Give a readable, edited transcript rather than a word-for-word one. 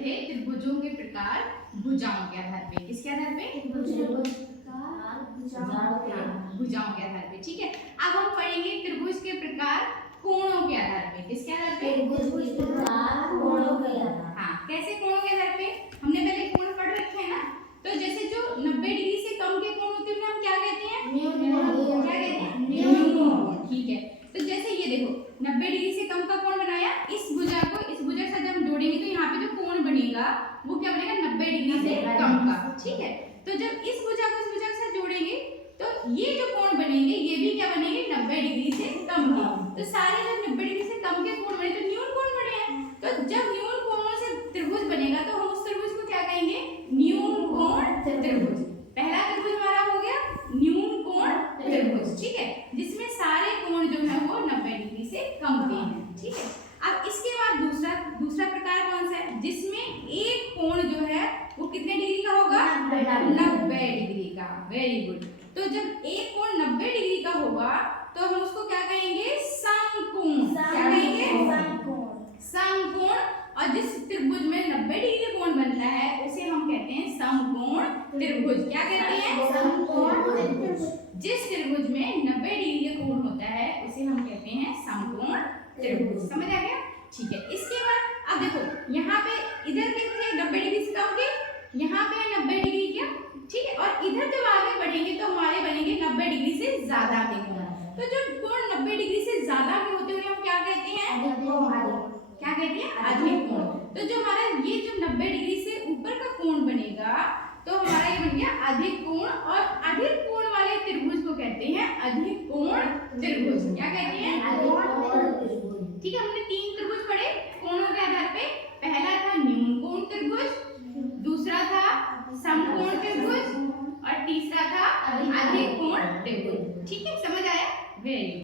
थे त्रिभुजों के प्रकार भुजाओं के आधार पे। किसके आधार पे? भुजाओं के आधार पे। ठीक है, अब हम पढ़ेंगे त्रिभुज के प्रकार कोणों के आधार पे। किसके आधार पे? त्रिभुज के प्रकार कोणों के आधार। हाँ, कैसे कोणों के आधार पे? हमने पहले कोण पढ़ रखे हैं ना, तो जैसे जो 90 डिग्री से कम के कोण होते हैं उन्हें हम क्या कहते हैं? क्या कहते हैं? न्यून कोण। ठीक है, तो जैसे ये देखो 90 डिग्री से कम का कोण बनाया, इस भुजा को इस भुजा के साथ जब हम जोड़ेंगे तो यहाँ पे जो कोण बनेगा वो क्या बनेगा? 90 डिग्री से कम का। ठीक है, तो जब इस भुजा को इस भुजा के साथ जोड़ेंगे तो ये जो कोण बनेंगे ये भी क्या बनेंगे? 90 डिग्री से कम के। तो सारे जब 90 डिग्री से कम के कोण बने तो न्यून कोण बने हैं। तो जब न्यून कोणों से त्रिभुज बनेगा तो हम उस त्रिभुज को क्या कहेंगे? न्यून कोण त्रिभुज। पहला त्रिभुज हमारा हो गया न्यून कोण त्रिभुज। ठीक है, जिसमें सारे कोण जो है वो 90 डिग्री से कम के हैं। ठीक है, अब इसके बाद दूसरा प्रकार कौन सा है? जिसमें एक कोण जो है वो कितने डिग्री का होगा? 90 डिग्री का। Very good. तो जब एक कोण 90 डिग्री का होगा तो हम उसको क्या कहेंगे? समकोण। क्या कहेंगे? समकोण। और जिस त्रिभुज में 90 डिग्री कोण बनता है उसे हम कहते हैं समकोण त्रिभुज। क्या कहते हैं? समकोण त्रिभुज। जिस त्रिभुज में 90 डिग्री का कोण होता है उसे हम कहते हैं समकोण त्रिभुज। समझ आ गया? ठीक है, इसके बाद अब देखो यहाँ पे इधर के थे 90 डिग्री से कम के, यहाँ पे 90 डिग्री क्या? ठीक है, और इधर जब आगे बढ़ेंगे तो हमारे बनेंगे 90 डिग्री से ज्यादा के कोण। तो जो कोण 90 डिग्री से ज्यादा के होते हैं हम क्या कहते हैं? क्या कहते हैं? अधिक कोण। तो जो हमारा ये जो 90 डिग्री से ऊपर का कोण बनेगा तो हमारा ये बन गया अधिक कोण, और अधिक कोण वाले त्रिभुज को कहते हैं अधिक कोण त्रिभुज। क्या कहते हैं? ठीक है, हमने 3 त्रिभुज पढ़े कोणों के आधार पे। पहला था न्यून कोण त्रिभुज, दूसरा था समकोण त्रिभुज और तीसरा था अधिक कोण त्रिभुज। ठीक है, समझ आया? वेरी